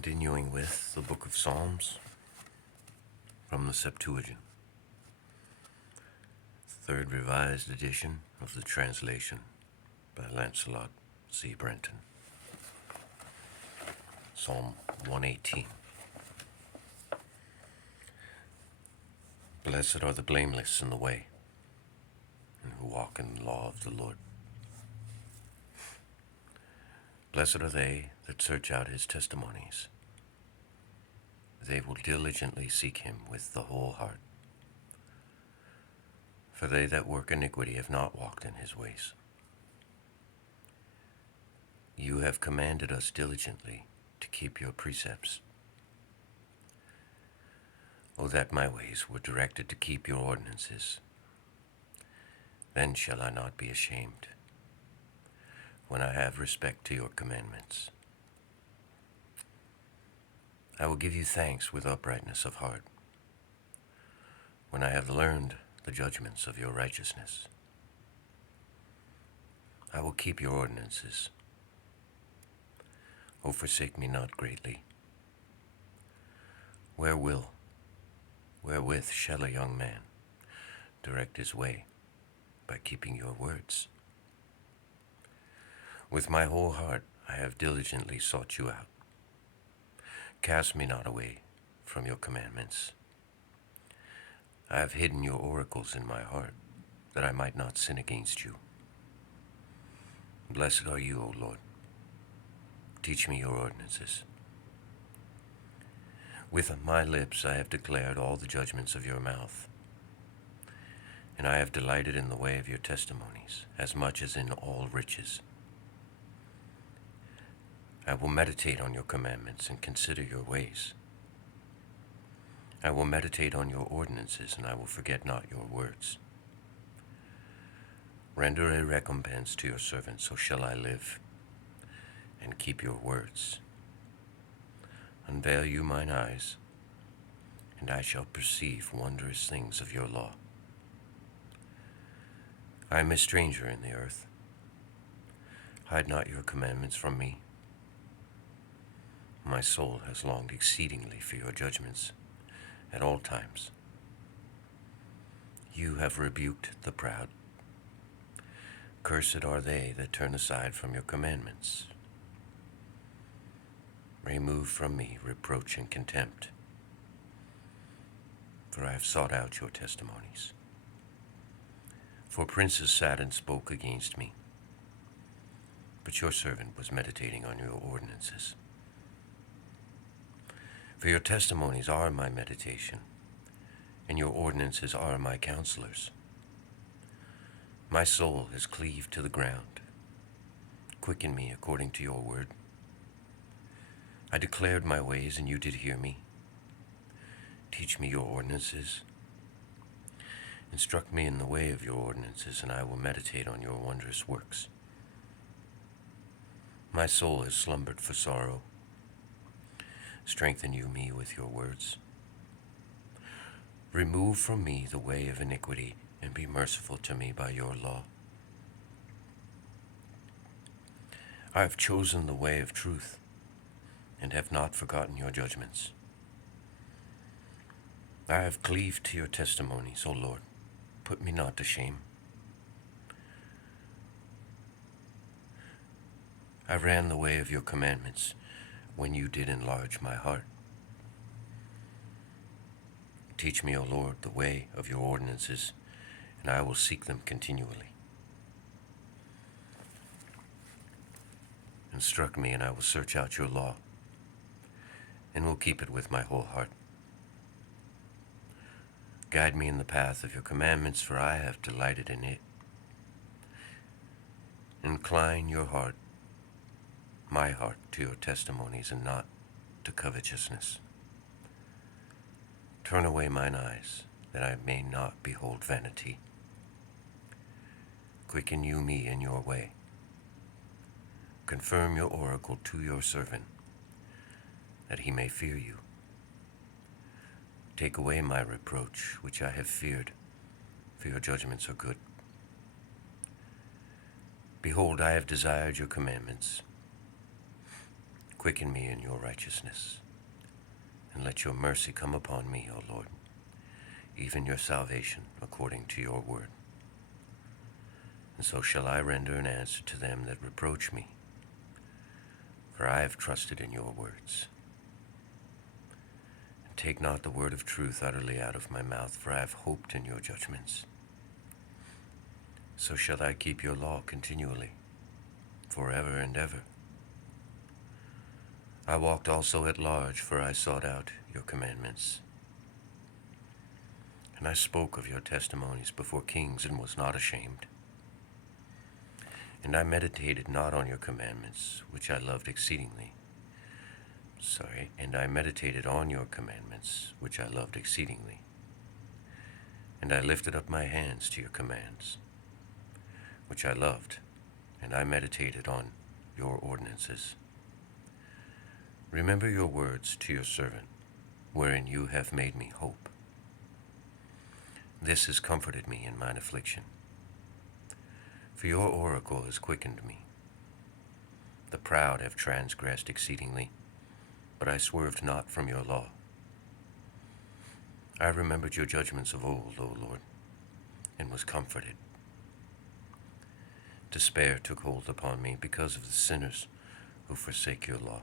Continuing with the book of Psalms from the Septuagint, third revised edition of the translation by Lancelot C. Brenton. Psalm 118. Blessed are the blameless in the way, and who walk in the law of the Lord. Blessed are they that search out his testimonies. They will diligently seek him with the whole heart. For they that work iniquity have not walked in his ways. You have commanded us diligently to keep your precepts. O that my ways were directed to keep your ordinances. Then shall I not be ashamed, when I have respect to your commandments. I will give you thanks with uprightness of heart, when I have learned the judgments of your righteousness. I will keep your ordinances. O forsake me not greatly. Wherewith shall a young man direct his way? By keeping your words. With my whole heart I have diligently sought you out. Cast me not away from your commandments. I have hidden your oracles in my heart, that I might not sin against you. Blessed are you, O Lord. Teach me your ordinances. With my lips I have declared all the judgments of your mouth, and I have delighted in the way of your testimonies, as much as in all riches. I will meditate on your commandments and consider your ways. I will meditate on your ordinances, and I will forget not your words. Render a recompense to your servant, so shall I live, and keep your words. Unveil you mine eyes, and I shall perceive wondrous things of your law. I am a stranger in the earth. Hide not your commandments from me. My soul has longed exceedingly for your judgments at all times. You have rebuked the proud. Cursed are they that turn aside from your commandments. Remove from me reproach and contempt, for I have sought out your testimonies. For princes sat and spoke against me, but your servant was meditating on your ordinances. For your testimonies are my meditation, and your ordinances are my counselors. My soul is cleaved to the ground. Quicken me according to your word. I declared my ways, and you did hear me. Teach me your ordinances. Instruct me in the way of your ordinances, and I will meditate on your wondrous works. My soul has slumbered for sorrow. Strengthen you me with your words. Remove from me the way of iniquity, and be merciful to me by your law. I have chosen the way of truth, and have not forgotten your judgments. I have cleaved to your testimonies, O Lord. Put me not to shame. I ran the way of your commandments when you did enlarge my heart. Teach me, O Lord, the way of your ordinances, and I will seek them continually. Instruct me, and I will search out your law, and will keep it with my whole heart. Guide me in the path of your commandments, for I have delighted in it. Incline your heart, my heart, to your testimonies, and not to covetousness. Turn away mine eyes, that I may not behold vanity. Quicken you me in your way. Confirm your oracle to your servant, that he may fear you. Take away my reproach, which I have feared, for your judgments are good. Behold, I have desired your commandments. Quicken me in your righteousness, and let your mercy come upon me, O Lord, even your salvation according to your word. And so shall I render an answer to them that reproach me, for I have trusted in your words. And take not the word of truth utterly out of my mouth, for I have hoped in your judgments. So shall I keep your law continually, forever and ever. I walked also at large, for I sought out your commandments. And I spoke of your testimonies before kings and was not ashamed. And I meditated not on your commandments, which I loved exceedingly. And I meditated on your commandments, which I loved exceedingly. And I lifted up my hands to your commands, which I loved, and I meditated on your ordinances. Remember your words to your servant, wherein you have made me hope. This has comforted me in mine affliction. For your oracle has quickened me. The proud have transgressed exceedingly, but I swerved not from your law. I remembered your judgments of old, O Lord, and was comforted. Despair took hold upon me because of the sinners who forsake your law.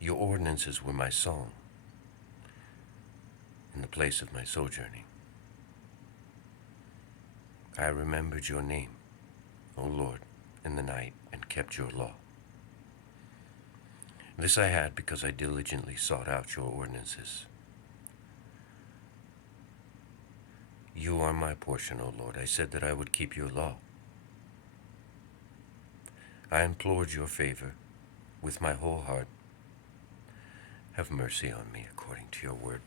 Your ordinances were my song in the place of my sojourning. I remembered your name, O Lord, in the night, and kept your law. This I had because I diligently sought out your ordinances. You are my portion, O Lord. I said that I would keep your law. I implored your favor with my whole heart. Have mercy on me according to your word.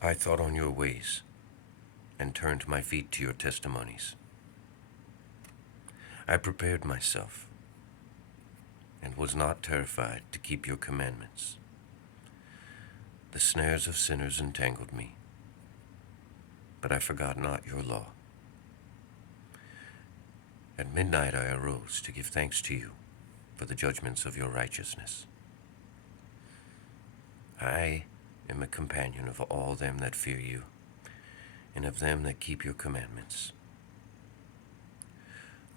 I thought on your ways and turned my feet to your testimonies. I prepared myself and was not terrified to keep your commandments. The snares of sinners entangled me, but I forgot not your law. At midnight I arose to give thanks to you for the judgments of your righteousness. I am a companion of all them that fear you, and of them that keep your commandments.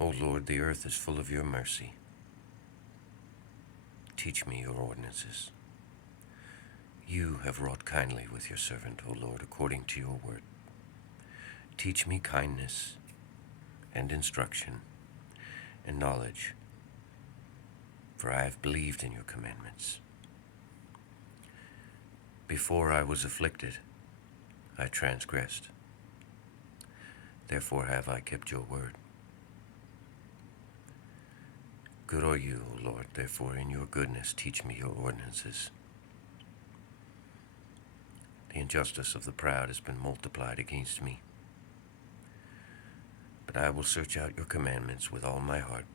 O Lord, the earth is full of your mercy. Teach me your ordinances. You have wrought kindly with your servant, O Lord, according to your word. Teach me kindness and instruction and knowledge, for I have believed in your commandments. Before I was afflicted, I transgressed. Therefore have I kept your word. Good are you, O Lord, therefore in your goodness teach me your ordinances. The injustice of the proud has been multiplied against me. But I will search out your commandments with all my heart.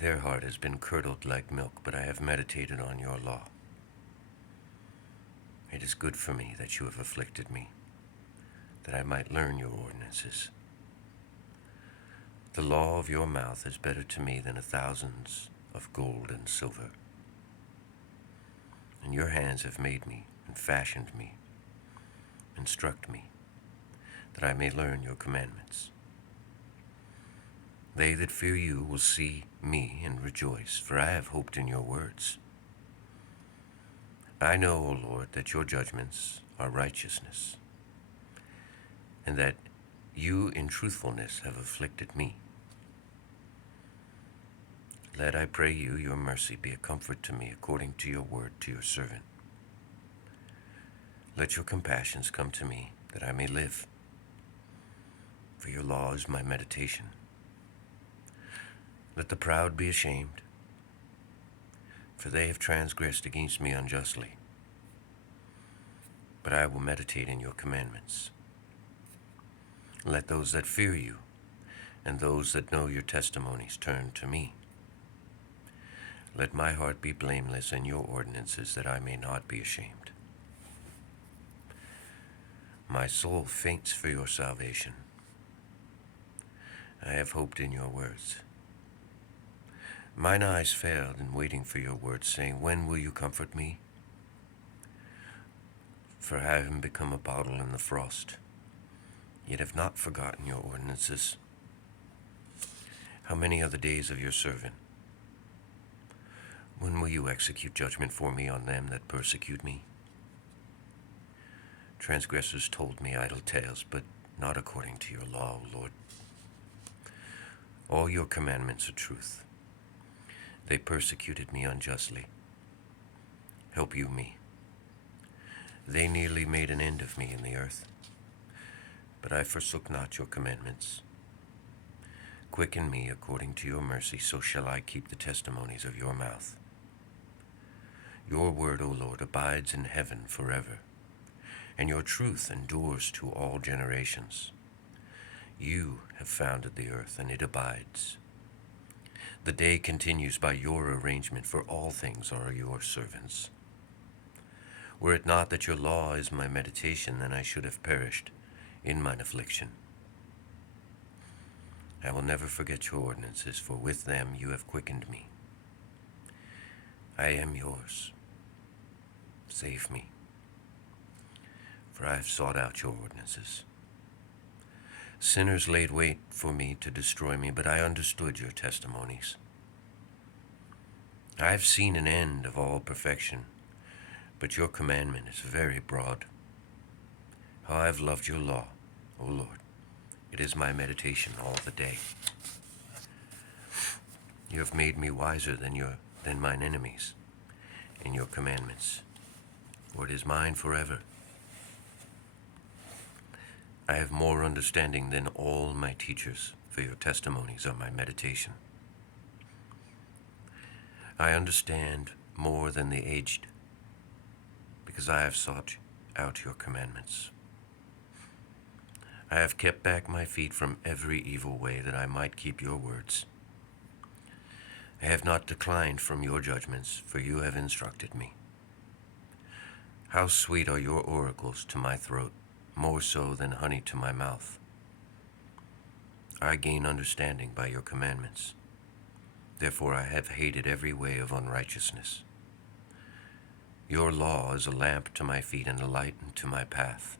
Their heart has been curdled like milk, but I have meditated on your law. It is good for me that you have afflicted me, that I might learn your ordinances. The law of your mouth is better to me than 1,000 of gold and silver. And your hands have made me and fashioned me. Instruct me, that I may learn your commandments. They that fear you will see me and rejoice, for I have hoped in your words. I know, O Lord, that your judgments are righteousness, and that you in truthfulness have afflicted me. Let, I pray you, your mercy be a comfort to me according to your word to your servant. Let your compassions come to me, that I may live, for your law is my meditation. Let the proud be ashamed, for they have transgressed against me unjustly. But I will meditate in your commandments. Let those that fear you and those that know your testimonies turn to me. Let my heart be blameless in your ordinances, that I may not be ashamed. My soul faints for your salvation. I have hoped in your words. Mine eyes failed in waiting for your words, saying, when will you comfort me? For I have become a bottle in the frost, yet have not forgotten your ordinances. How many are the days of your servant? When will you execute judgment for me on them that persecute me? Transgressors told me idle tales, but not according to your law, O Lord. All your commandments are truth. They persecuted me unjustly. Help you me. They nearly made an end of me in the earth, but I forsook not your commandments. Quicken me according to your mercy, so shall I keep the testimonies of your mouth. Your word, O Lord, abides in heaven forever, and your truth endures to all generations. You have founded the earth, and it abides. The day continues by your arrangement, for all things are your servants. Were it not that your law is my meditation, then I should have perished in mine affliction. I will never forget your ordinances, for with them you have quickened me. I am yours. Save me, for I have sought out your ordinances. Sinners laid wait for me to destroy me, but I understood your testimonies. I have seen an end of all perfection, but your commandment is very broad. How I have loved your law, O Lord. It is my meditation all the day. You have made me wiser than mine enemies in your commandments, for it is mine forever. I have more understanding than all my teachers, for your testimonies are my meditation. I understand more than the aged, because I have sought out your commandments. I have kept back my feet from every evil way, that I might keep your words. I have not declined from your judgments, for you have instructed me. How sweet are your oracles to my throat, more so than honey to my mouth. I gain understanding by your commandments. Therefore I have hated every way of unrighteousness. Your law is a lamp to my feet and a light unto my path.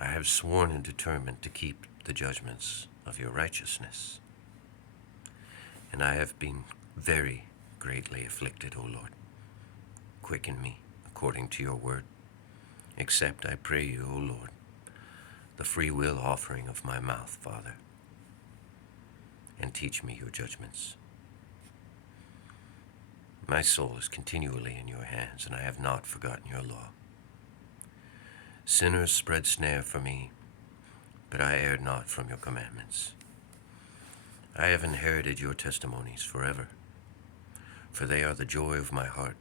I have sworn and determined to keep the judgments of your righteousness. And I have been very greatly afflicted, O Lord. Quicken me according to your word. Accept, I pray you, O Lord, the free will offering of my mouth, Father, and teach me your judgments. My soul is continually in your hands, and I have not forgotten your law. Sinners spread snare for me, but I erred not from your commandments. I have inherited your testimonies forever, for they are the joy of my heart,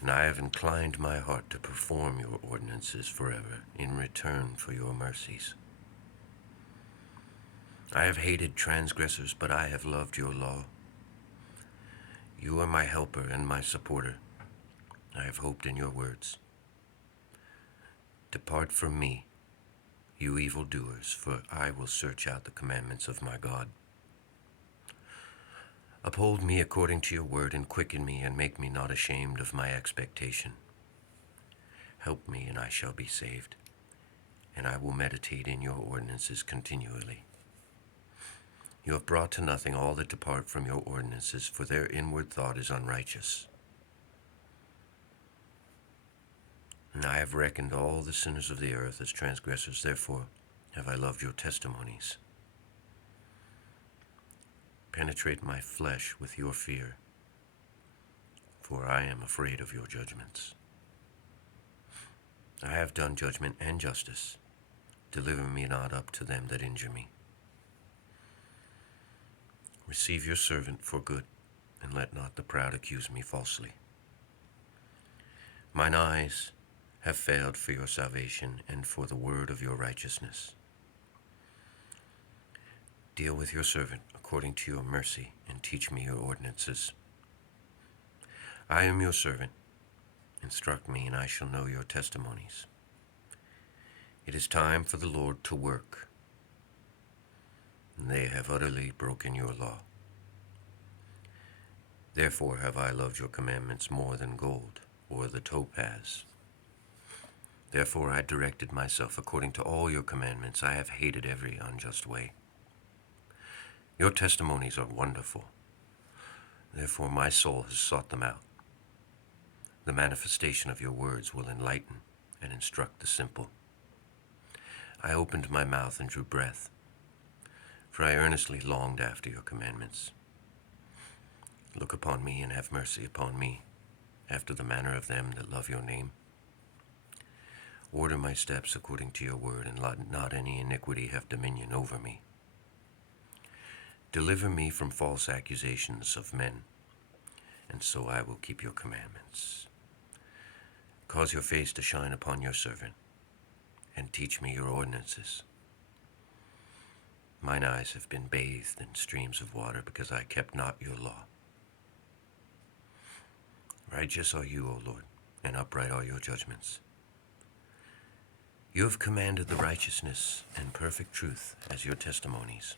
and I have inclined my heart to perform your ordinances forever in return for your mercies. I have hated transgressors, but I have loved your law. You are my helper and my supporter. I have hoped in your words. Depart from me, you evildoers, for I will search out the commandments of my God. Uphold me according to your word, and quicken me, and make me not ashamed of my expectation. Help me, and I shall be saved, and I will meditate in your ordinances continually. You have brought to nothing all that depart from your ordinances, for their inward thought is unrighteous. And I have reckoned all the sinners of the earth as transgressors, therefore have I loved your testimonies. Penetrate my flesh with your fear, for I am afraid of your judgments. I have done judgment and justice. Deliver me not up to them that injure me. Receive your servant for good, and let not the proud accuse me falsely. Mine eyes have failed for your salvation and for the word of your righteousness. Deal with your servant according to your mercy, and teach me your ordinances. I am your servant. Instruct me, and I shall know your testimonies. It is time for the Lord to work, and they have utterly broken your law. Therefore have I loved your commandments more than gold or the topaz. Therefore I directed myself according to all your commandments. I have hated every unjust way. Your testimonies are wonderful. Therefore my soul has sought them out. The manifestation of your words will enlighten and instruct the simple. I opened my mouth and drew breath, for I earnestly longed after your commandments. Look upon me and have mercy upon me, after the manner of them that love your name. Order my steps according to your word, and let not any iniquity have dominion over me. Deliver me from false accusations of men, and so I will keep your commandments. Cause your face to shine upon your servant, and teach me your ordinances. Mine eyes have been bathed in streams of water, because I kept not your law. Righteous are you, O Lord, and upright are your judgments. You have commanded the righteousness and perfect truth as your testimonies.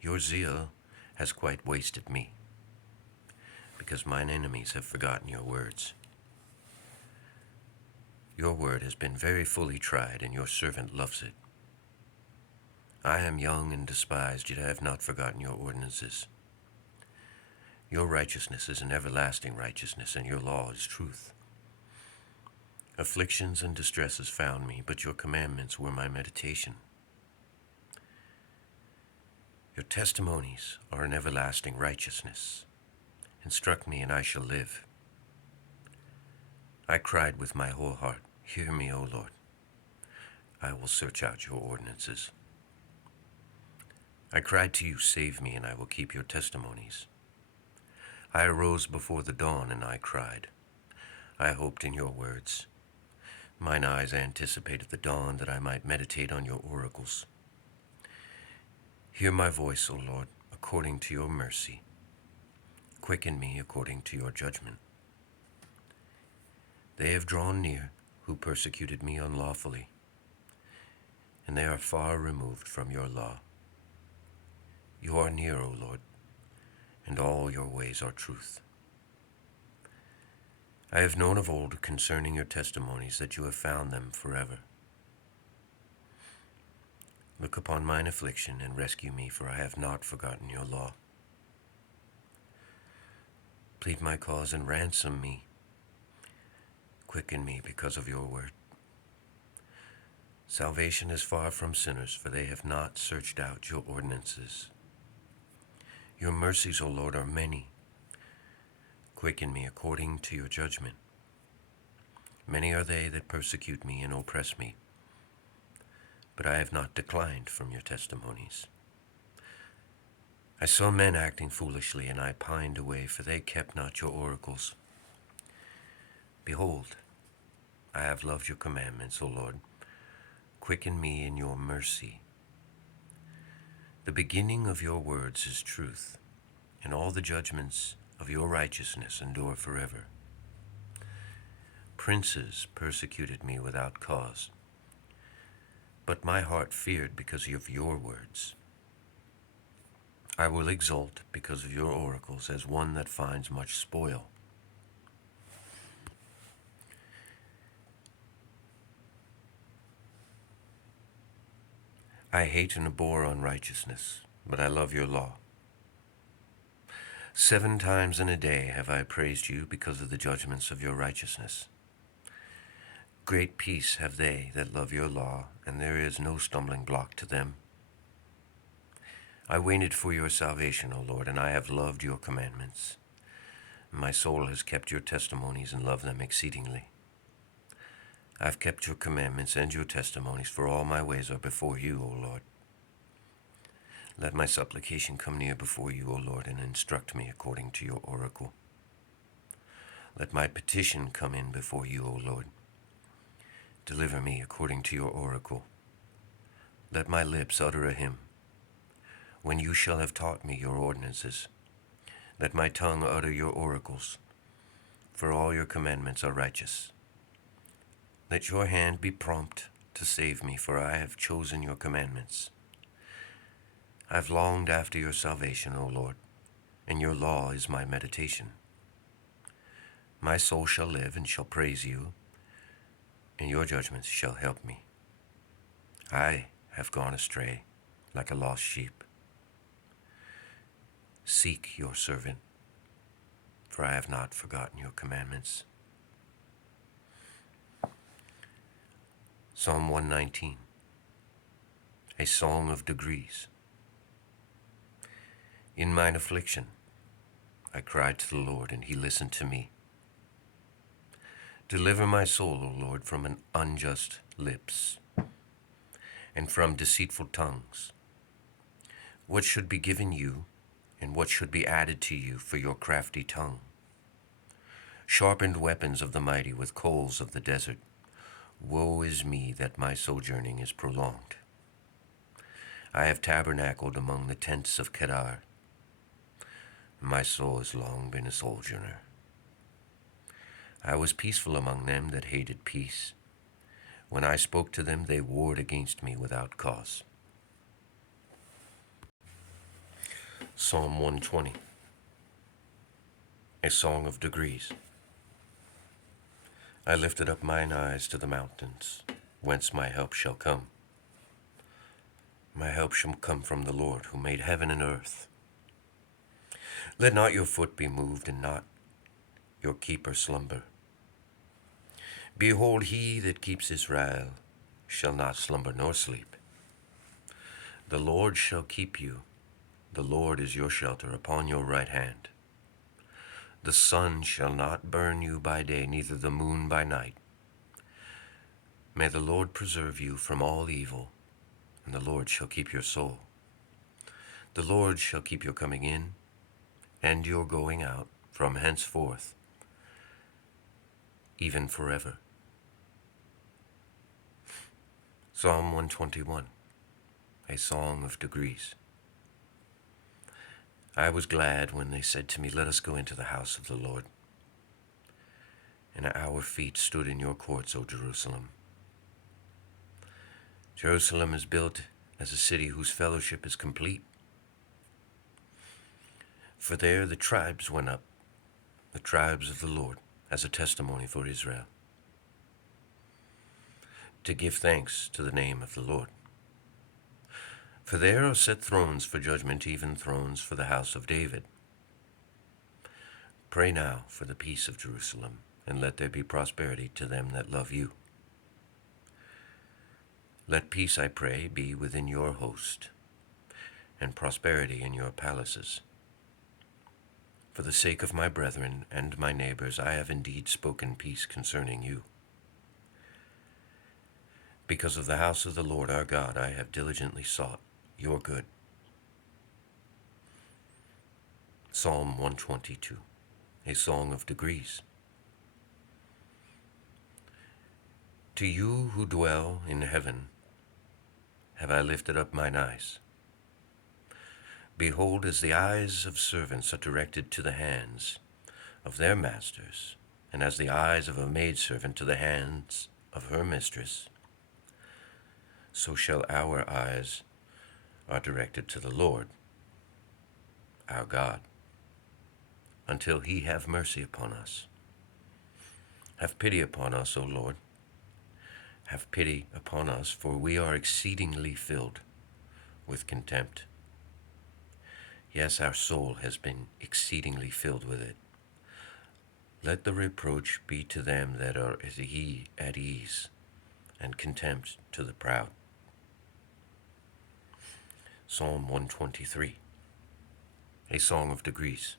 Your zeal has quite wasted me, because mine enemies have forgotten your words. Your word has been very fully tried, and your servant loves it. I am young and despised, yet I have not forgotten your ordinances. Your righteousness is an everlasting righteousness, and your law is truth. Afflictions and distresses found me, but your commandments were my meditation. Your testimonies are an everlasting righteousness. Instruct me, and I shall live. I cried with my whole heart, hear me, O Lord. I will search out your ordinances. I cried to you, save me, and I will keep your testimonies. I arose before the dawn, and I cried. I hoped in your words. Mine eyes anticipated the dawn, that I might meditate on your oracles. Hear my voice, O Lord, according to your mercy. Quicken me according to your judgment. They have drawn near who persecuted me unlawfully, and they are far removed from your law. You are near, O Lord, and all your ways are truth. I have known of old concerning your testimonies that you have found them forever. Look upon mine affliction and rescue me, for I have not forgotten your law. Plead my cause and ransom me. Quicken me because of your word. Salvation is far from sinners, for they have not searched out your ordinances. Your mercies, O Lord, are many. Quicken me according to your judgment. Many are they that persecute me and oppress me, but I have not declined from your testimonies. I saw men acting foolishly, and I pined away, for they kept not your oracles. Behold, I have loved your commandments, O Lord. Quicken me in your mercy. The beginning of your words is truth, and all the judgments of your righteousness endure forever. Princes persecuted me without cause, but my heart feared because of your words. I will exult because of your oracles as one that finds much spoil. I hate and abhor unrighteousness, but I love your law. 7 times in a day have I praised you because of the judgments of your righteousness. Great peace have they that love your law, and there is no stumbling block to them. I waited for your salvation, O Lord, and I have loved your commandments. My soul has kept your testimonies and loved them exceedingly. I have kept your commandments and your testimonies, for all my ways are before you, O Lord. Let my supplication come near before you, O Lord, and instruct me according to your oracle. Let my petition come in before you, O Lord. Deliver me according to your oracle. Let my lips utter a hymn. When you shall have taught me your ordinances, let my tongue utter your oracles. for all your commandments are righteous. Let your hand be prompt to save me, for I have chosen your commandments. I have longed after your salvation, O Lord, and your law is my meditation. My soul shall live and shall praise you, and your judgments shall help me. I have gone astray like a lost sheep. Seek your servant, for I have not forgotten your commandments. Psalm 119, a song of degrees. In mine affliction, I cried to the Lord, and he listened to me. Deliver my soul, O Lord, from an unjust lips, and from deceitful tongues. What should be given you, and what should be added to you for your crafty tongue? Sharpened weapons of the mighty with coals of the desert. Woe is me that my sojourning is prolonged. I have tabernacled among the tents of Kedar. My soul has long been a sojourner. I was peaceful among them that hated peace. When I spoke to them, they warred against me without cause. Psalm 120, a song of degrees. I lifted up mine eyes to the mountains, whence my help shall come. My help shall come from the Lord, who made heaven and earth. Let not your foot be moved, and not your keeper slumber. Behold, he that keeps Israel shall not slumber nor sleep. The Lord shall keep you. The Lord is your shelter upon your right hand. The sun shall not burn you by day, neither the moon by night. May the Lord preserve you from all evil, and the Lord shall keep your soul. The Lord shall keep your coming in and your going out from henceforth, even forever. Psalm 121, a song of degrees. I was glad when they said to me, let us go into the house of the Lord. And our feet stood in your courts, O Jerusalem. Jerusalem is built as a city whose fellowship is complete. For there the tribes went up, the tribes of the Lord, as a testimony for Israel, to give thanks to the name of the Lord. For there are set thrones for judgment, even thrones for the house of David. Pray now for the peace of Jerusalem, and let there be prosperity to them that love you. Let peace, I pray, be within your host, and prosperity in your palaces. For the sake of my brethren and my neighbors, I have indeed spoken peace concerning you. Because of the house of the Lord our God, I have diligently sought your good. Psalm 122, a song of degrees. To you who dwell in heaven have I lifted up mine eyes. Behold, as the eyes of servants are directed to the hands of their masters, and as the eyes of a maidservant to the hands of her mistress, so shall our eyes are directed to the Lord, our God, until he have mercy upon us. Have pity upon us, O Lord. Have pity upon us, for we are exceedingly filled with contempt. Yes, our soul has been exceedingly filled with it. Let the reproach be to them that are at ease, and contempt to the proud. Psalm 123, a song of degrees.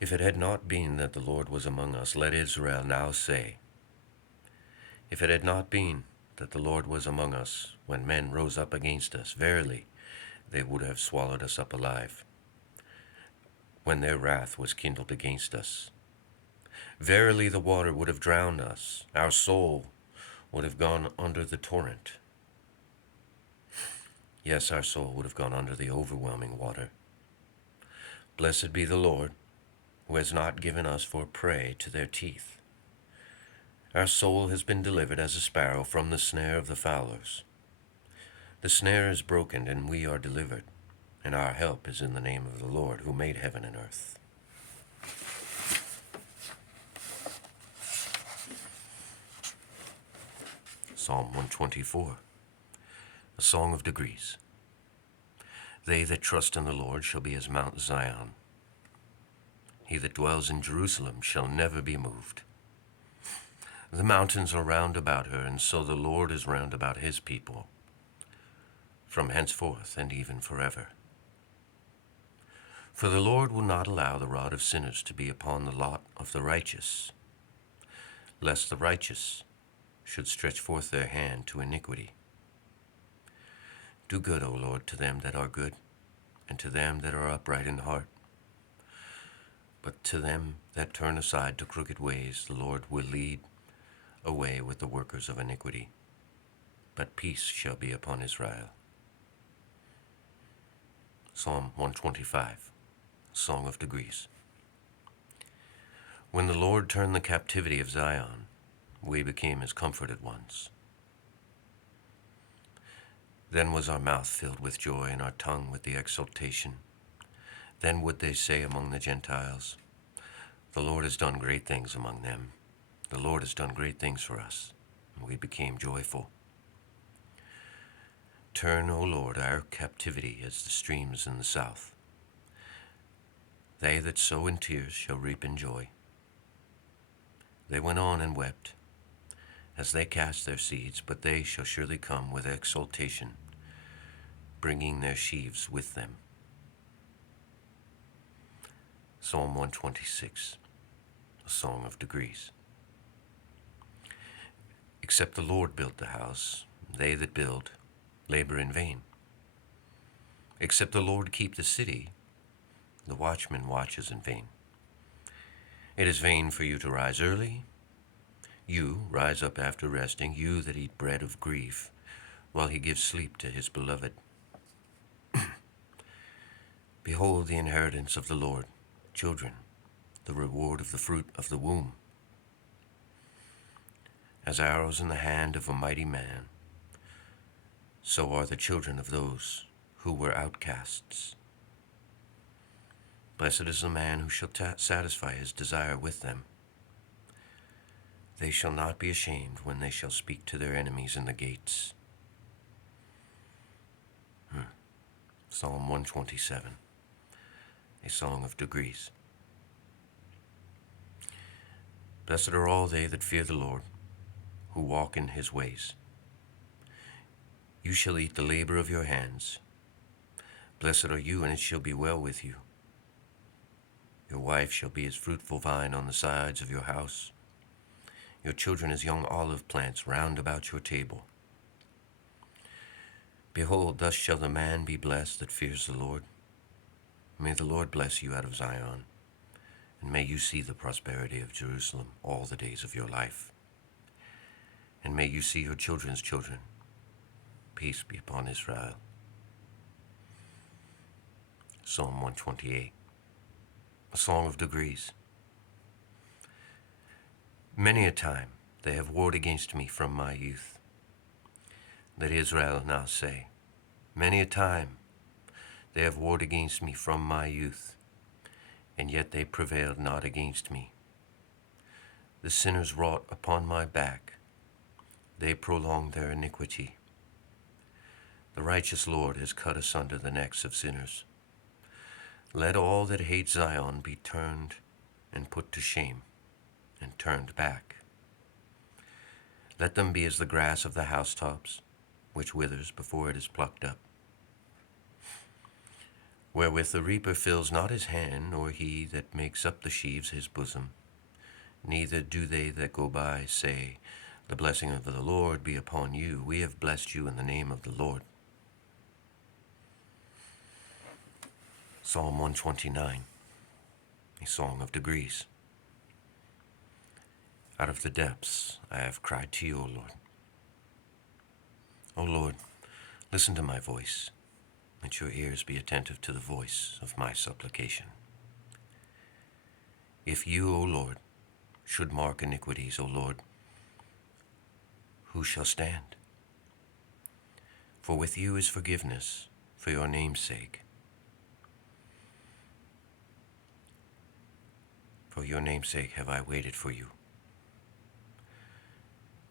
If it had not been that the Lord was among us, let Israel now say, if it had not been that the Lord was among us, when men rose up against us, verily they would have swallowed us up alive, when their wrath was kindled against us. Verily the water would have drowned us, our soul would have gone under the torrent. Yes, our soul would have gone under the overwhelming water. Blessed be the Lord, who has not given us for prey to their teeth. Our soul has been delivered as a sparrow from the snare of the fowlers. The snare is broken, and we are delivered, and our help is in the name of the Lord, who made heaven and earth. Psalm 124, a song of degrees. They that trust in the Lord shall be as Mount Zion. He that dwells in Jerusalem shall never be moved. The mountains are round about her, and so the Lord is round about his people, from henceforth and even forever. For the Lord will not allow the rod of sinners to be upon the lot of the righteous, lest the righteous should stretch forth their hand to iniquity. Do good, O Lord, to them that are good, and to them that are upright in heart. But to them that turn aside to crooked ways, the Lord will lead away with the workers of iniquity. But peace shall be upon Israel. Psalm 125, Song of Degrees. When the Lord turned the captivity of Zion, we became his comforted ones. Then was our mouth filled with joy, and our tongue with the exultation. Then would they say among the Gentiles, the Lord has done great things among them. The Lord has done great things for us, and we became joyful. Turn, O Lord, our captivity as the streams in the south. They that sow in tears shall reap in joy. They went on and wept, as they cast their seeds, but they shall surely come with exultation, bringing their sheaves with them. Psalm 126, a song of degrees. Except the Lord build the house, they that build labor in vain. Except the Lord keep the city, the watchman watches in vain. It is vain for you to rise early. You rise up after resting, you that eat bread of grief, while he gives sleep to his beloved. Behold the inheritance of the Lord, children, the reward of the fruit of the womb. As arrows in the hand of a mighty man, so are the children of those who were outcasts. Blessed is the man who shall satisfy his desire with them. They shall not be ashamed when they shall speak to their enemies in the gates. Psalm 127, a song of degrees. Blessed are all they that fear the Lord, who walk in his ways. You shall eat the labor of your hands. Blessed are you, and it shall be well with you. Your wife shall be as fruitful vine on the sides of your house, your children as young olive plants round about your table. Behold, thus shall the man be blessed that fears the Lord. May the Lord bless you out of Zion, and may you see the prosperity of Jerusalem all the days of your life. And may you see your children's children. Peace be upon Israel. Psalm 128, a song of degrees. Many a time they have warred against me from my youth. Let Israel now say, many a time they have warred against me from my youth, and yet they prevailed not against me. The sinners wrought upon my back. They prolonged their iniquity. The righteous Lord has cut asunder the necks of sinners. Let all that hate Zion be turned and put to shame, and turned back. Let them be as the grass of the housetops, which withers before it is plucked up, wherewith the reaper fills not his hand, nor he that makes up the sheaves his bosom. Neither do they that go by say, the blessing of the Lord be upon you. We have blessed you in the name of the Lord. Psalm 129, a song of degrees. Out of the depths I have cried to you, O Lord. O Lord, listen to my voice. Let your ears be attentive to the voice of my supplication. If you, O Lord, should mark iniquities, O Lord, who shall stand? For with you is forgiveness for your name's sake. For your name's sake have I waited for you.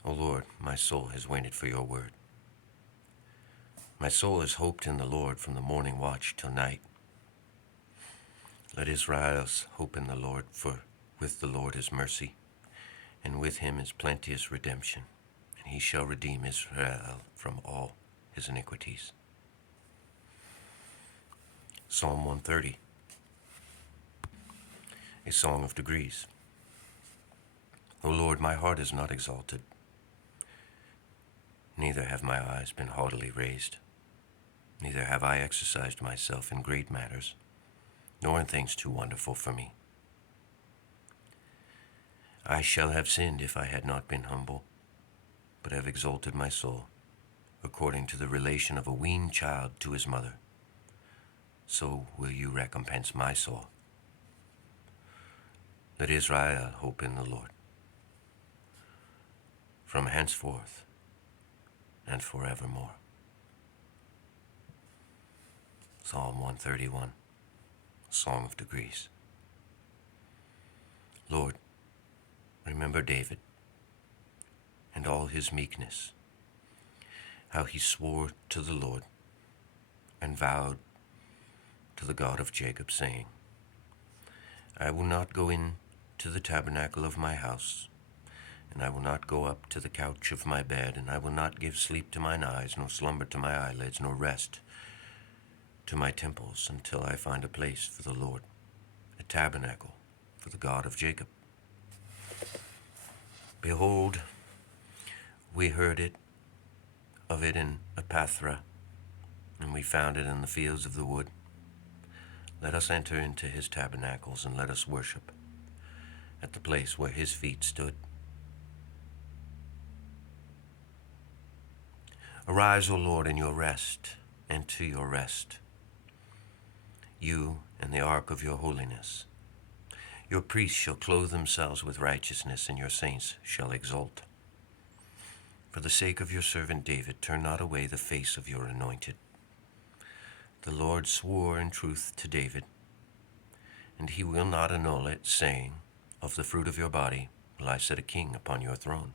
O Lord, my soul has waited for your word. My soul has hoped in the Lord from the morning watch till night. Let Israel's hope in the Lord, for with the Lord is mercy, and with him is plenteous redemption, and he shall redeem Israel from all his iniquities. Psalm 130, a song of degrees. O Lord, my heart is not exalted, neither have my eyes been haughtily raised, neither have I exercised myself in great matters, nor in things too wonderful for me. I shall have sinned if I had not been humble, but have exalted my soul, according to the relation of a weaned child to his mother. So will you recompense my soul. Let Israel hope in the Lord, from henceforth and forevermore. Psalm 131, Song of Degrees. Lord, remember David and all his meekness, how he swore to the Lord and vowed to the God of Jacob, saying, I will not go in to the tabernacle of my house, and I will not go up to the couch of my bed, and I will not give sleep to mine eyes, nor slumber to my eyelids, nor rest to my temples, until I find a place for the Lord, a tabernacle for the God of Jacob. Behold, we heard of it in Epathra, and we found it in the fields of the wood. Let us enter into his tabernacles, and let us worship at the place where his feet stood. Arise, O Lord, in your rest, and to your rest, you and the ark of your holiness. Your priests shall clothe themselves with righteousness, and your saints shall exult. For the sake of your servant David, turn not away the face of your anointed. The Lord swore in truth to David, and he will not annul it, saying, of the fruit of your body will I set a king upon your throne.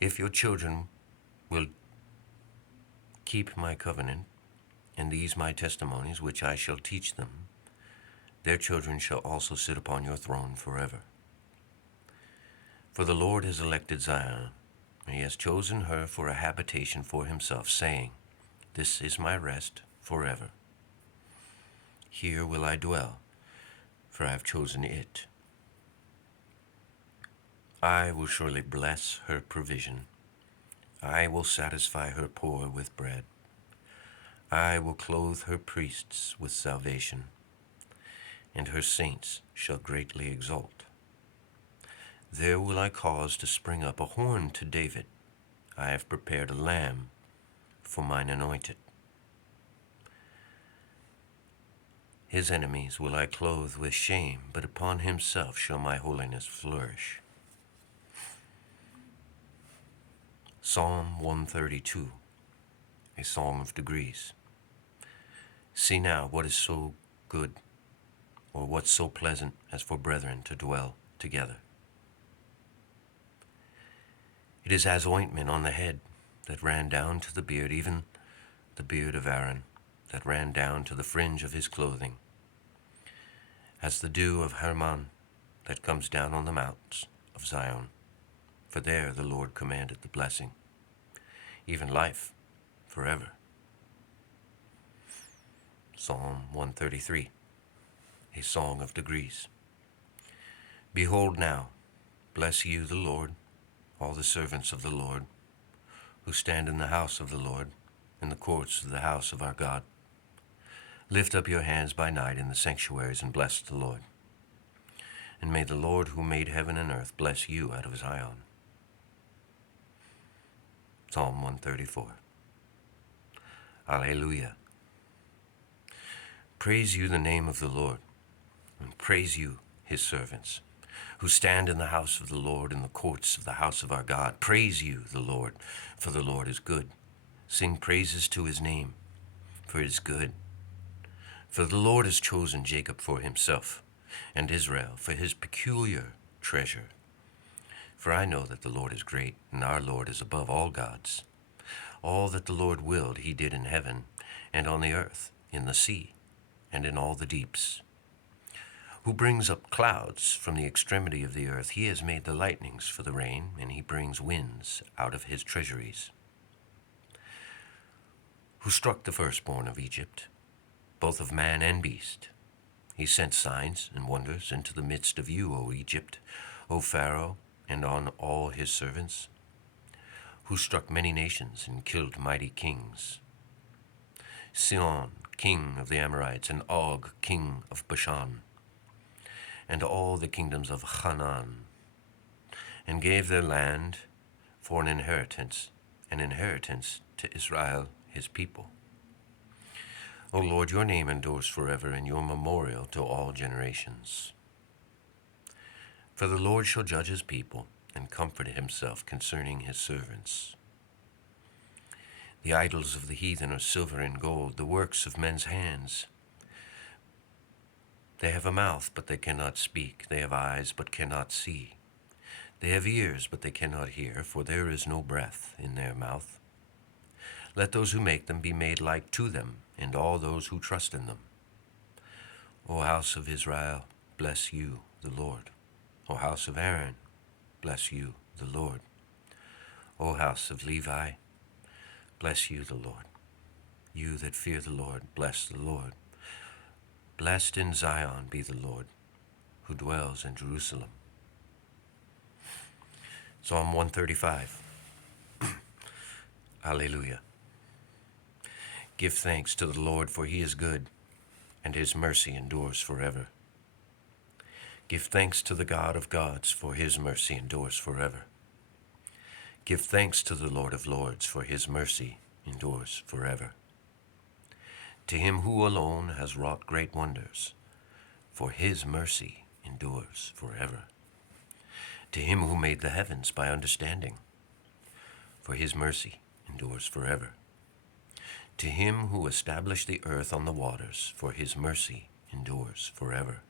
If your children will keep my covenant, and these my testimonies, which I shall teach them, their children shall also sit upon your throne forever. For the Lord has elected Zion, and he has chosen her for a habitation for himself, saying, this is my rest forever. Here will I dwell, for I have chosen it. I will surely bless her provision. I will satisfy her poor with bread. I will clothe her priests with salvation, and her saints shall greatly exult. There will I cause to spring up a horn to David. I have prepared a lamb for mine anointed. His enemies will I clothe with shame, but upon himself shall my holiness flourish. Psalm 132, a song of degrees. See now what is so good, or what's so pleasant as for brethren to dwell together. It is as ointment on the head that ran down to the beard, even the beard of Aaron, that ran down to the fringe of his clothing, as the dew of Hermon that comes down on the mounts of Zion. For there the Lord commanded the blessing, even life forever. Psalm 133, a song of degrees. Behold now, bless you the Lord, all the servants of the Lord, who stand in the house of the Lord, in the courts of the house of our God. Lift up your hands by night in the sanctuaries and bless the Lord. And may the Lord who made heaven and earth bless you out of Zion. Psalm 134. Alleluia. Praise you the name of the Lord. and praise you, his servants, who stand in the house of the Lord, in the courts of the house of our God. Praise you, the Lord, for the Lord is good. Sing praises to his name, for it is good. For the Lord has chosen Jacob for himself, and Israel for his peculiar treasure. For I know that the Lord is great, and our Lord is above all gods. All that the Lord willed he did in heaven, and on the earth, in the sea, and in all the deeps. Who brings up clouds from the extremity of the earth, he has made the lightnings for the rain, and he brings winds out of his treasuries. Who struck the firstborn of Egypt, both of man and beast. He sent signs and wonders into the midst of you, O Egypt, O Pharaoh, and on all his servants, who struck many nations and killed mighty kings. Sihon, king of the Amorites, and Og, king of Bashan, and all the kingdoms of Canaan, and gave their land for an inheritance to Israel his people. O Lord, your name endures forever, and your memorial to all generations. For the Lord shall judge his people, and comfort himself concerning his servants. The idols of the heathen are silver and gold, the works of men's hands. They have a mouth, but they cannot speak. They have eyes, but cannot see. They have ears, but they cannot hear, for there is no breath in their mouth. Let those who make them be made like to them, and all those who trust in them. O house of Israel, bless you, the Lord. O house of Aaron, bless you, the Lord. O house of Levi, bless you, the Lord. You that fear the Lord, bless the Lord. Blessed in Zion be the Lord, who dwells in Jerusalem. Psalm 135. Alleluia. Give thanks to the Lord, for he is good, and his mercy endures forever. Give thanks to the God of gods, for his mercy endures forever. Give thanks to the Lord of lords, for his mercy endures forever. To him who alone has wrought great wonders, for his mercy endures forever. To him who made the heavens by understanding, for his mercy endures forever. To him who established the earth on the waters, for his mercy endures forever.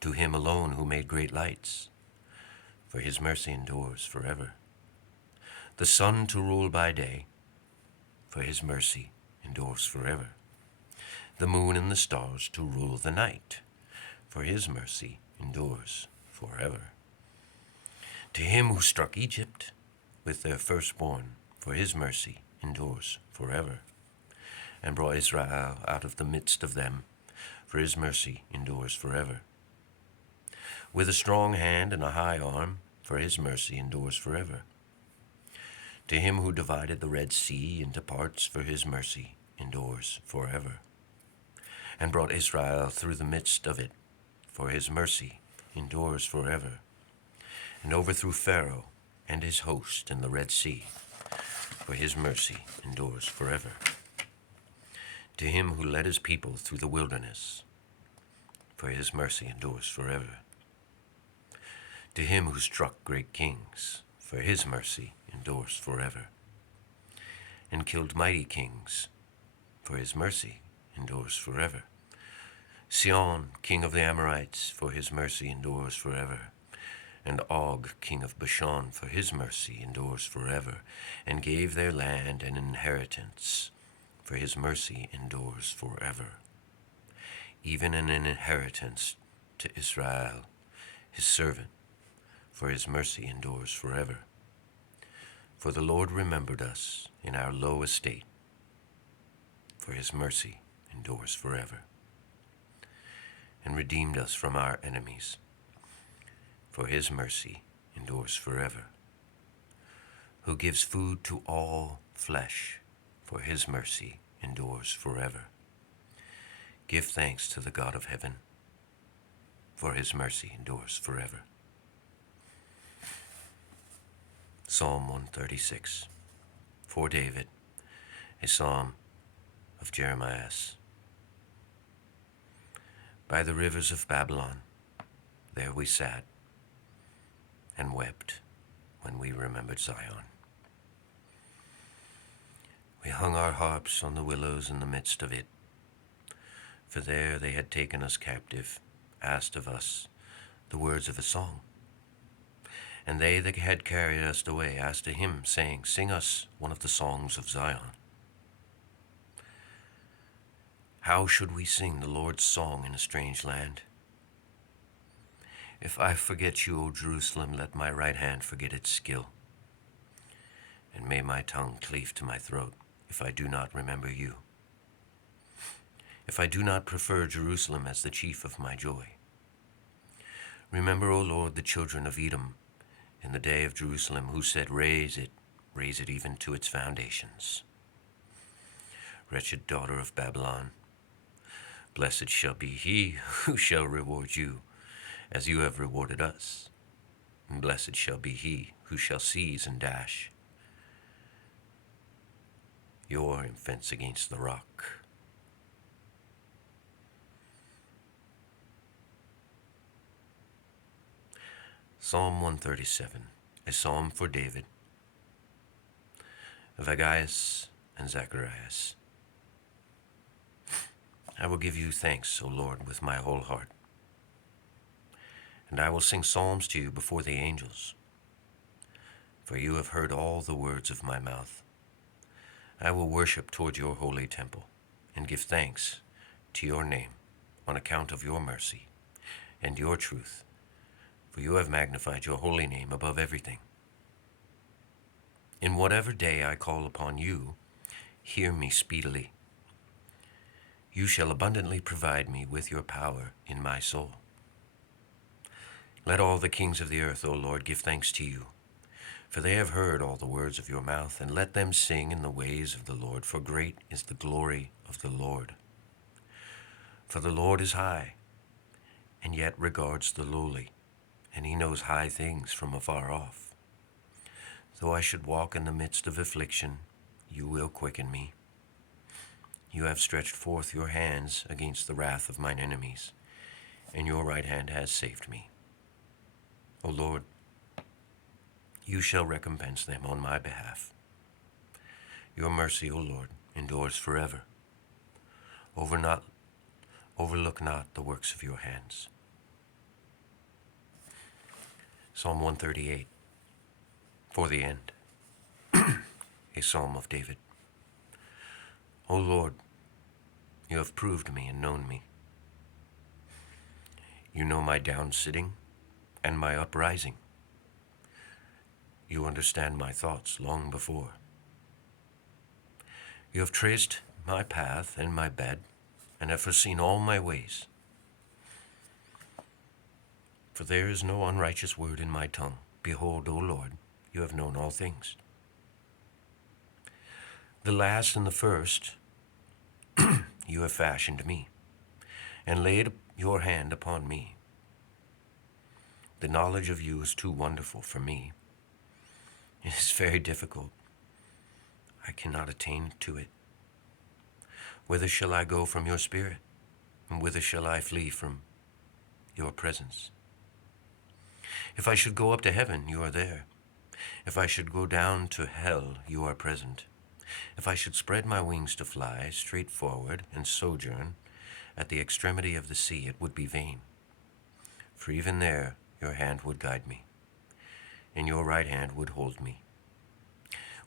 To him alone who made great lights, for his mercy endures forever. The sun to rule by day, for his mercy endures forever. The moon and the stars to rule the night, for his mercy endures forever. To him who struck Egypt with their firstborn, for his mercy endures forever, and brought Israel out of the midst of them, for his mercy endures forever. With a strong hand and a high arm, for his mercy endures forever. To him who divided the Red Sea into parts, for his mercy endures forever, and brought Israel through the midst of it, for his mercy endures forever, and overthrew Pharaoh and his host in the Red Sea, for his mercy endures forever. To him who led his people through the wilderness, for his mercy endures forever. To him who struck great kings, for his mercy endures forever, and killed mighty kings, for his mercy endures forever. Sihon, king of the Amorites, for his mercy endures forever, and Og, king of Bashan, for his mercy endures forever, and gave their land an inheritance, for his mercy endures forever, even an inheritance to Israel, his servant, for his mercy endures forever. For the Lord remembered us in our low estate, for his mercy endures forever, and redeemed us from our enemies, for his mercy endures forever. Who gives food to all flesh, for his mercy endures forever. Give thanks to the God of heaven, for his mercy endures forever. Psalm 136, for David, a psalm of Jeremiah. By the rivers of Babylon, there we sat and wept when we remembered Zion. We hung our harps on the willows in the midst of it, for there they had taken us captive, asked of us the words of a song. And they that had carried us away asked a hymn, saying, Sing us one of the songs of Zion. How should we sing the Lord's song in a strange land? If I forget you, O Jerusalem, let my right hand forget its skill. And may my tongue cleave to my throat if I do not remember you. If I do not prefer Jerusalem as the chief of my joy. Remember, O Lord, the children of Edom in the day of Jerusalem, who said, raise it even to its foundations. Wretched daughter of Babylon, blessed shall be he who shall reward you as you have rewarded us. And blessed shall be he who shall seize and dash your infants against the rock. Psalm 137, a psalm for David, of Agaias and Zacharias. I will give you thanks, O Lord, with my whole heart, and I will sing psalms to you before the angels, for you have heard all the words of my mouth. I will worship toward your holy temple and give thanks to your name on account of your mercy and your truth, for you have magnified your holy name above everything. In whatever day I call upon you, hear me speedily. You shall abundantly provide me with your power in my soul. Let all the kings of the earth, O Lord, give thanks to you, for they have heard all the words of your mouth, and let them sing in the ways of the Lord, for great is the glory of the Lord. For the Lord is high, and yet regards the lowly, and he knows high things from afar off. Though I should walk in the midst of affliction, you will quicken me. You have stretched forth your hands against the wrath of mine enemies, and your right hand has saved me. O Lord, you shall recompense them on my behalf. Your mercy, O Lord, endures forever. Overlook not the works of your hands. Psalm 138, for the end, a psalm of David. O Lord, you have proved me and known me. You know my down-sitting and my uprising. You understand my thoughts long before. You have traced my path and my bed, and have foreseen all my ways. For there is no unrighteous word in my tongue. Behold, O Lord, you have known all things. The last and the first you have fashioned me, and laid your hand upon me. The knowledge of you is too wonderful for me. It is very difficult. I cannot attain to it. Whither shall I go from your spirit? And whither shall I flee from your presence? If I should go up to heaven, you are there. If I should go down to hell, you are present. If I should spread my wings to fly straight forward and sojourn at the extremity of the sea, it would be vain. For even there your hand would guide me, and your right hand would hold me.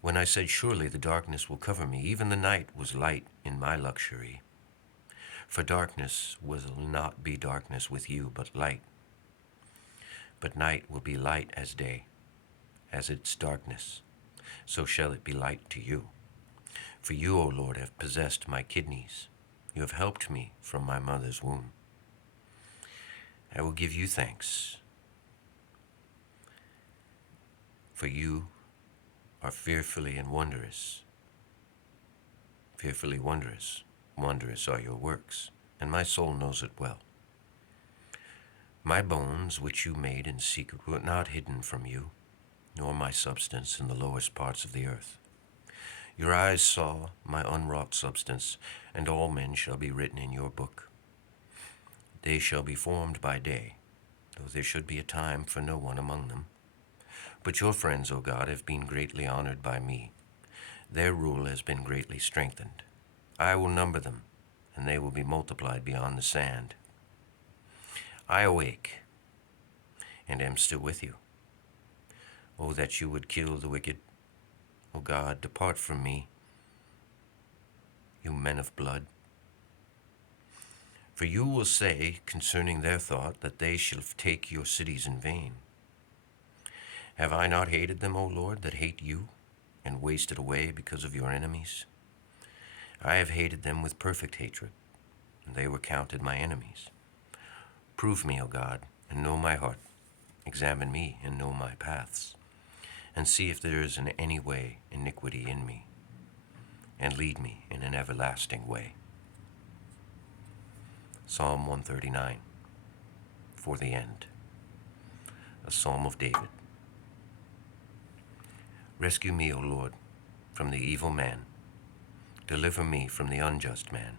When I said, surely the darkness will cover me, even the night was light in my luxury. For darkness will not be darkness with you, but light. But night will be light as day, as its darkness, so shall it be light to you. For you, O Lord, have possessed my kidneys. You have helped me from my mother's womb. I will give you thanks, for you are fearfully and wondrous. Fearfully wondrous. Wondrous are your works, and my soul knows it well. My bones, which you made in secret, were not hidden from you, nor my substance in the lowest parts of the earth. Your eyes saw my unwrought substance, and all men shall be written in your book. They shall be formed by day, though there should be a time for no one among them. But your friends, O God, have been greatly honored by me. Their rule has been greatly strengthened. I will number them, and they will be multiplied beyond the sand. I awake, and am still with you. O that you would kill the wicked. O God, depart from me, you men of blood. For you will say concerning their thought that they shall take your cities in vain. Have I not hated them, O Lord, that hate you, and wasted away because of your enemies? I have hated them with perfect hatred, and they were counted my enemies. Prove me, O God, and know my heart. Examine me and know my paths, and see if there is in any way iniquity in me, and lead me in an everlasting way. Psalm 139, for the end. A psalm of David. Rescue me, O Lord, from the evil man. Deliver me from the unjust man,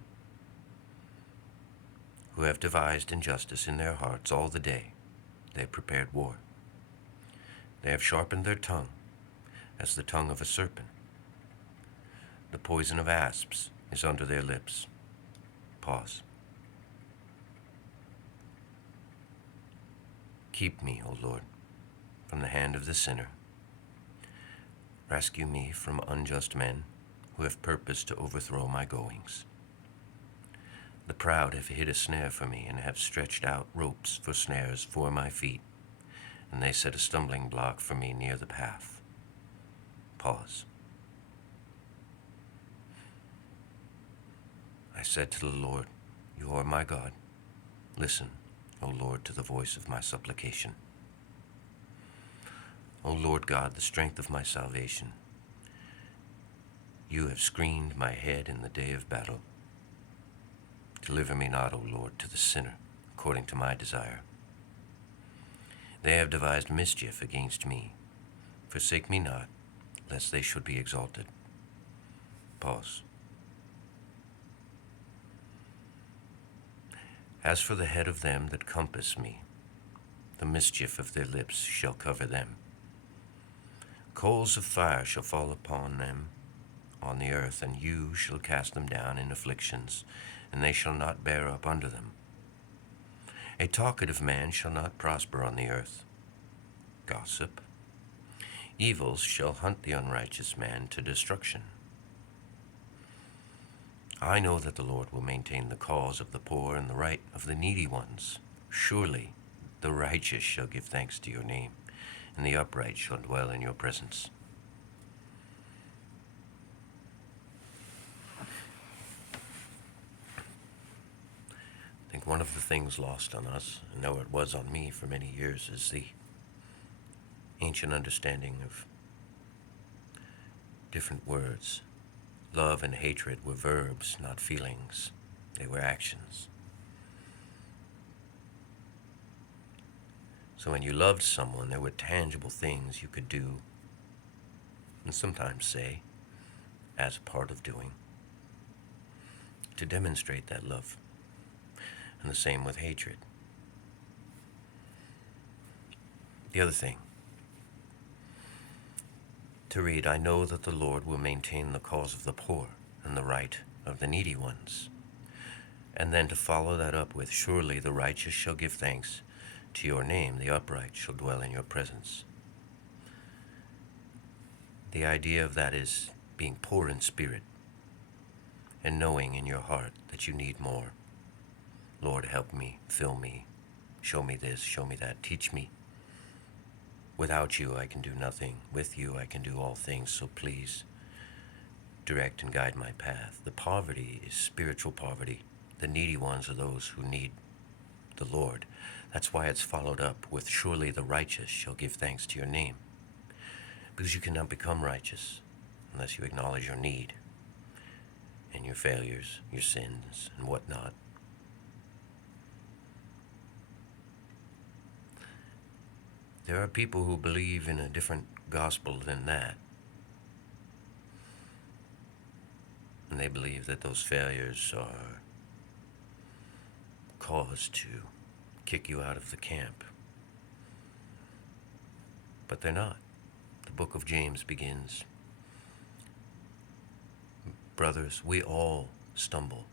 who have devised injustice in their hearts all the day. They have prepared war. They have sharpened their tongue as the tongue of a serpent. The poison of asps is under their lips. Pause. Keep me, O Lord, from the hand of the sinner. Rescue me from unjust men who have purposed to overthrow my goings. The proud have hid a snare for me and have stretched out ropes for snares for my feet, and they set a stumbling block for me near the path. Pause. I said to the Lord, you are my God. Listen, O Lord, to the voice of my supplication. O Lord God, the strength of my salvation, you have screened my head in the day of battle. Deliver me not, O Lord, to the sinner, according to my desire. They have devised mischief against me. Forsake me not, lest they should be exalted. Pause. As for the head of them that compass me, the mischief of their lips shall cover them. Coals of fire shall fall upon them on the earth, and you shall cast them down in afflictions, and they shall not bear up under them. A talkative man shall not prosper on the earth. Gossip. Evils shall hunt the unrighteous man to destruction. I know that the Lord will maintain the cause of the poor and the right of the needy ones. Surely the righteous shall give thanks to your name, and the upright shall dwell in your presence. I think one of the things lost on us, and know it was on me for many years, is the ancient understanding of different words. Love and hatred were verbs, not feelings. They were actions. So when you loved someone, there were tangible things you could do, and sometimes say, as a part of doing, to demonstrate that love. And the same with hatred. The other thing, to read, I know that the Lord will maintain the cause of the poor and the right of the needy ones. And then to follow that up with, surely the righteous shall give thanks to your name, the upright shall dwell in your presence. The idea of that is being poor in spirit and knowing in your heart that you need more. Lord, help me, fill me, show me this, show me that, teach me. Without you, I can do nothing. With you, I can do all things. So please, direct and guide my path. The poverty is spiritual poverty. The needy ones are those who need the Lord. That's why it's followed up with, surely the righteous shall give thanks to your name. Because you cannot become righteous unless you acknowledge your need and your failures, your sins, and whatnot. There are people who believe in a different gospel than that. And they believe that those failures are cause to kick you out of the camp. But they're not. The book of James begins, brothers, we all stumble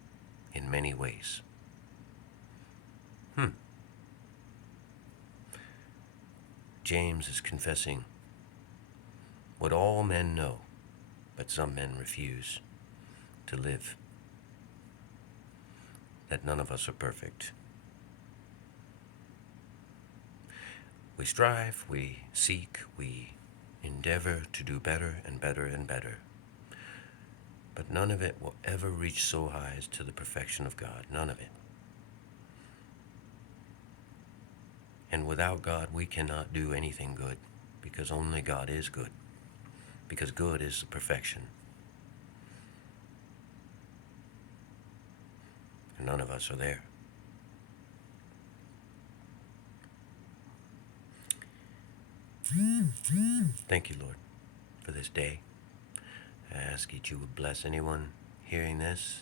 in many ways. James is confessing what all men know, but some men refuse to live. That none of us are perfect. We strive, we seek, we endeavor to do better and better and better. But none of it will ever reach so high as to the perfection of God. None of it. And without God, we cannot do anything good, because only God is good. Because good is the perfection. And none of us are there. Thank you, Lord, for this day. I ask that you would bless anyone hearing this,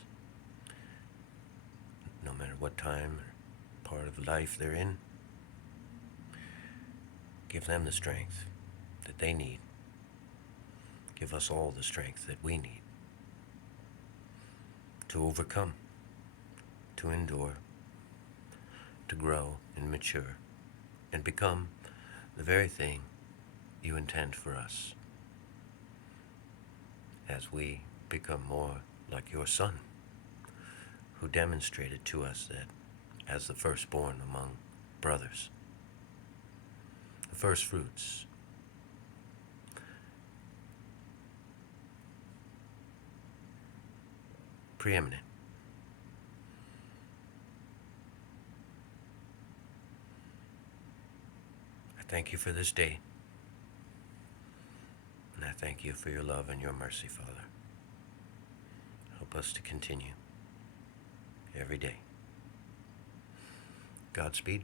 no matter what time or part of life they're in. Give them the strength that they need. Give us all the strength that we need to overcome, to endure, to grow and mature, and become the very thing you intend for us as we become more like your Son, who demonstrated to us that as the firstborn among brothers, the first fruits, preeminent. I thank you for this day, and I thank you for your love and your mercy, Father. Help us to continue every day. Godspeed.